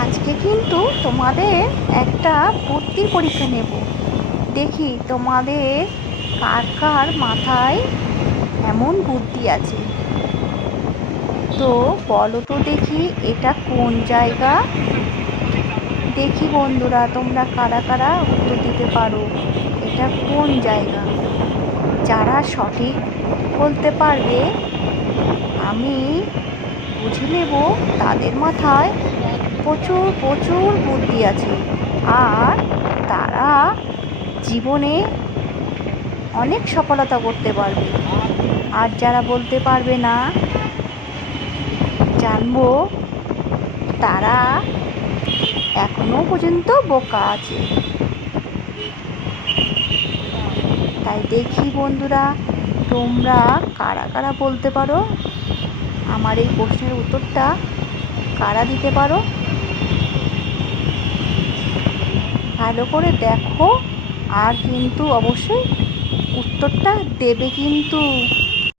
আজকে কিন্তু তোমাদের একটা বুদ্ধির পরীক্ষা নেব। দেখি তোমাদের কার কার মাথায় এমন বুদ্ধি আছে। তো বলো তো দেখি, এটা কোন জায়গা? দেখি বন্ধুরা, তোমরা কারা কারা উত্তর দিতে পারো। এটা কোন জায়গা? যারা সঠিক বলতে পারবে, আমি বুঝে নেব তাদের মাথায় প্রচুর প্রচুর বুদ্ধি আছে, আর তারা জীবনে অনেক সফলতা করতে পারবে। আর যারা বলতে পারবে না, জানবো তারা এখনো পর্যন্ত বোকা আছে। তাই দেখি বন্ধুরা, তোমরা কারা কারা বলতে পারো, আমার এই প্রশ্নের উত্তরটা কারা দিতে পারো। ভালো করে দেখো, আর কিন্তু অবশ্যই উত্তরটা দেবে কিন্তু।